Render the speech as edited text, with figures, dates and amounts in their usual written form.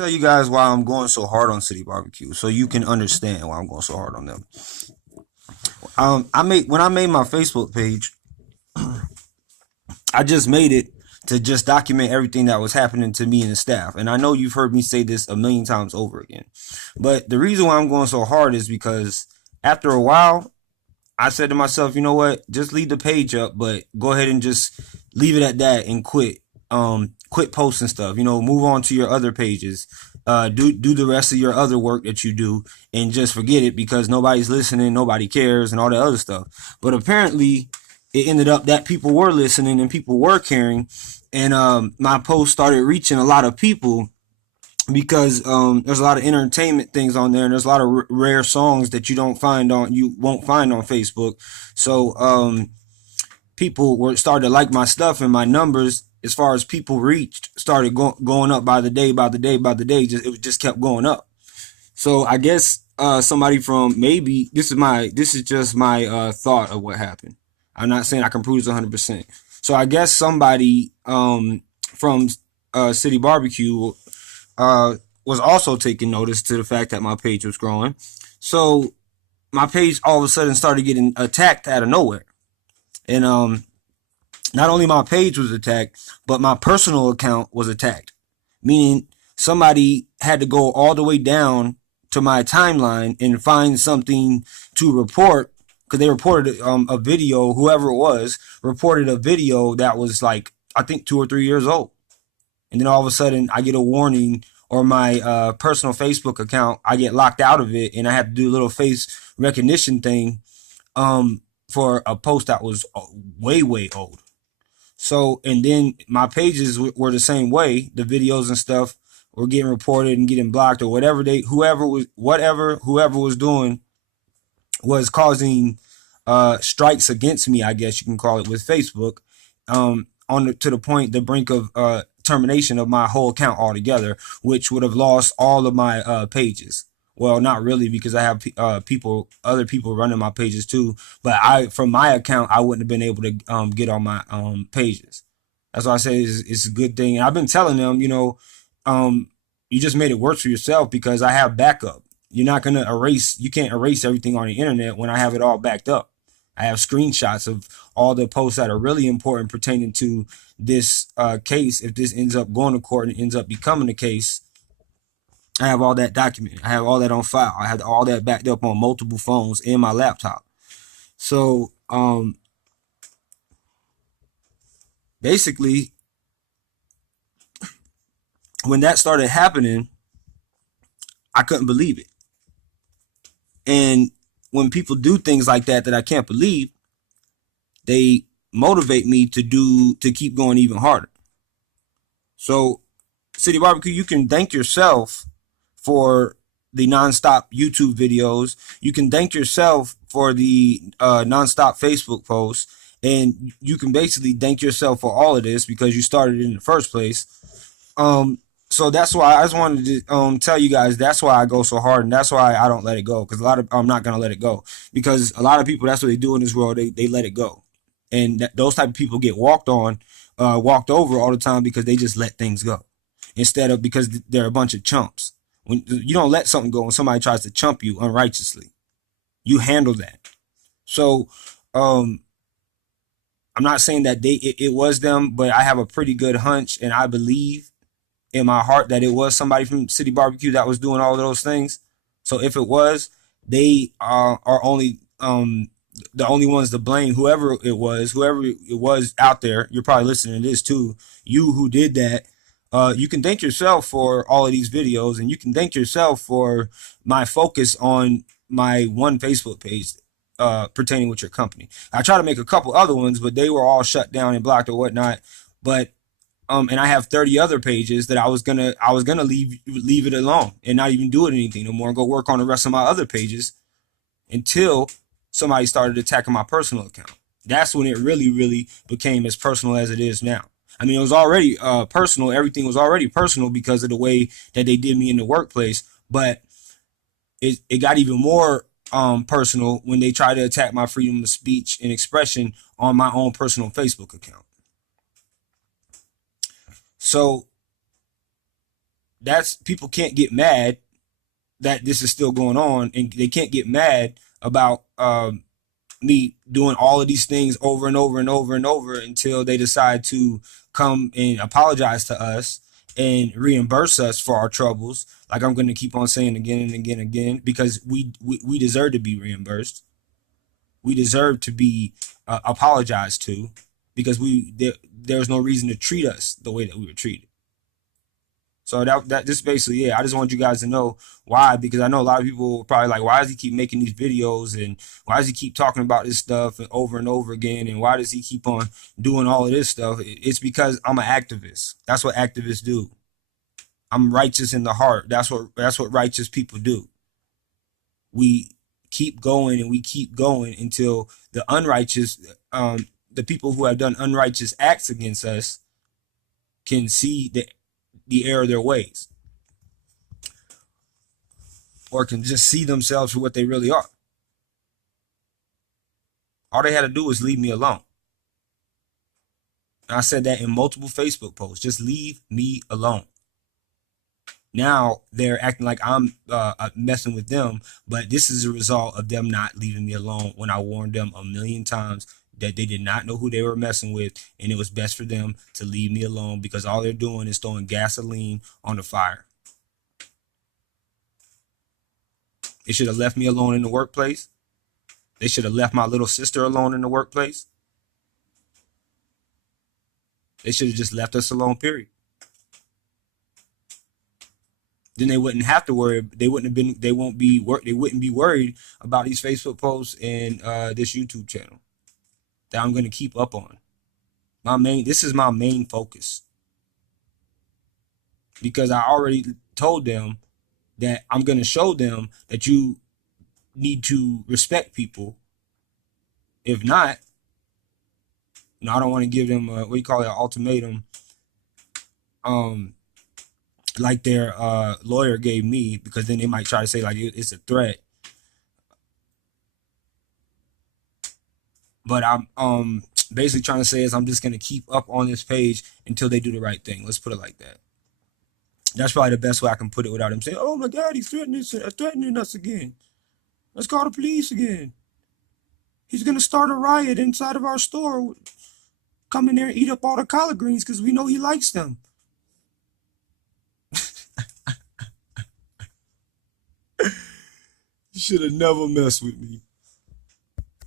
Tell you guys why I'm going so hard on City Barbecue, so you can understand why I'm going so hard on them. When I made my Facebook page, I just made it to just document everything that was happening to me and the staff. And I know you've heard me say this a million times over again, but the reason why I'm going so hard is because after a while, I said to myself, you know what? Just leave the page up, but go ahead and just leave it at that and quit. Quit posting stuff. Move on to your other pages. Do the rest of your other work that you do, and just forget it because nobody's listening, nobody cares, and all that other stuff. But apparently, it ended up that people were listening and people were caring, and my post started reaching a lot of people because there's a lot of entertainment things on there, and there's a lot of rare songs that you won't find on Facebook. So people were started to like my stuff, and my numbers as far as people reached started going up by the day, by the day, by the day. It just kept going up. So I guess somebody from maybe this is just my thought of what happened. I'm not saying I can prove this 100%. So I guess somebody from City Barbecue was also taking notice to the fact that my page was growing. So my page all of a sudden started getting attacked out of nowhere. And not only my page was attacked, but my personal account was attacked. Meaning somebody had to go all the way down to my timeline and find something to report, because they reported a video, whoever it was, reported a video that was like, I think 2 or 3 years old. And then all of a sudden I get a warning, or my personal Facebook account, I get locked out of it, and I have to do a little face recognition thing for a post that was way, way old. So, and then my pages were the same way. The videos and stuff were getting reported and getting blocked, or whatever whoever was doing was causing strikes against me, I guess you can call it, with Facebook, to the point, the brink of termination of my whole account altogether, which would have lost all of my pages. Well, not really, because I have other people running my pages too. But from my account, I wouldn't have been able to get on my pages. That's why I say it's a good thing. And I've been telling them, you just made it worse for yourself, because I have backup. You can't erase everything on the internet when I have it all backed up. I have screenshots of all the posts that are really important pertaining to this case. If this ends up going to court and ends up becoming a case, I have all that documented. I have all that on file. I have all that backed up on multiple phones in my laptop. So basically, when that started happening, I couldn't believe it. And when people do things like that I can't believe, they motivate me to keep going even harder. So, City Barbecue, you can thank yourself for the nonstop YouTube videos. You can thank yourself for the nonstop Facebook posts, and you can basically thank yourself for all of this because you started in the first place. So that's why I just wanted to tell you guys, that's why I go so hard, and that's why I don't let it go, because I'm not gonna let it go, because a lot of people, that's what they do in this world. They let it go, and those type of people get walked over all the time, because they just let things go, instead of because they're a bunch of chumps. When you don't let something go when somebody tries to chump you unrighteously, you handle that. So I'm not saying that it was them, but I have a pretty good hunch, and I believe in my heart that it was somebody from City Barbecue that was doing all of those things. So if it was, they are only the only ones to blame. Whoever it was out there, you're probably listening to this too. You who did that, you can thank yourself for all of these videos, and you can thank yourself for my focus on my one Facebook page pertaining with your company. I tried to make a couple other ones, but they were all shut down and blocked or whatnot. But and I have 30 other pages that I was gonna leave it alone and not even do it anything no more, and go work on the rest of my other pages until somebody started attacking my personal account. That's when it really, really became as personal as it is now. I mean, it was already personal. Everything was already personal because of the way that they did me in the workplace. But it got even more personal when they tried to attack my freedom of speech and expression on my own personal Facebook account. So That's people can't get mad that this is still going on, and they can't get mad about me doing all of these things over and over and over and over until they decide to come and apologize to us and reimburse us for our troubles. Like I'm going to keep on saying again and again and again, because we deserve to be reimbursed. We deserve to be apologized to, because there's no reason to treat us the way that we were treated. So that just basically, yeah, I just want you guys to know why, because I know a lot of people are probably like, why does he keep making these videos, and why does he keep talking about this stuff over and over again, and why does he keep on doing all of this stuff? It's because I'm an activist. That's what activists do. I'm righteous in the heart. That's what righteous people do. We keep going and we keep going until the unrighteous, the people who have done unrighteous acts against us, can see the error of their ways, or can just see themselves for what they really are. All they had to do was leave me alone. And I said that in multiple Facebook posts. Just leave me alone. Now they're acting like I'm messing with them, but this is a result of them not leaving me alone when I warned them a million times that they did not know who they were messing with, and it was best for them to leave me alone, because all they're doing is throwing gasoline on the fire. They should have left me alone in the workplace. They should have left my little sister alone in the workplace. They should have just left us alone, period. Then they wouldn't have to worry. They wouldn't be worried about these Facebook posts and this YouTube channel that I'm going to keep up on. This is my main focus, because I already told them that I'm going to show them that you need to respect people. If not, I don't want to give them what do you call it, an ultimatum, like their lawyer gave me, because then they might try to say like it's a threat. But I'm basically trying to say is I'm just going to keep up on this page until they do the right thing. Let's put it like that. That's probably the best way I can put it without him saying, "Oh my God, he's threatening us again. Let's call the police again. He's gonna start a riot inside of our store. Come in there and eat up all the collard greens because we know he likes them." You should have never messed with me.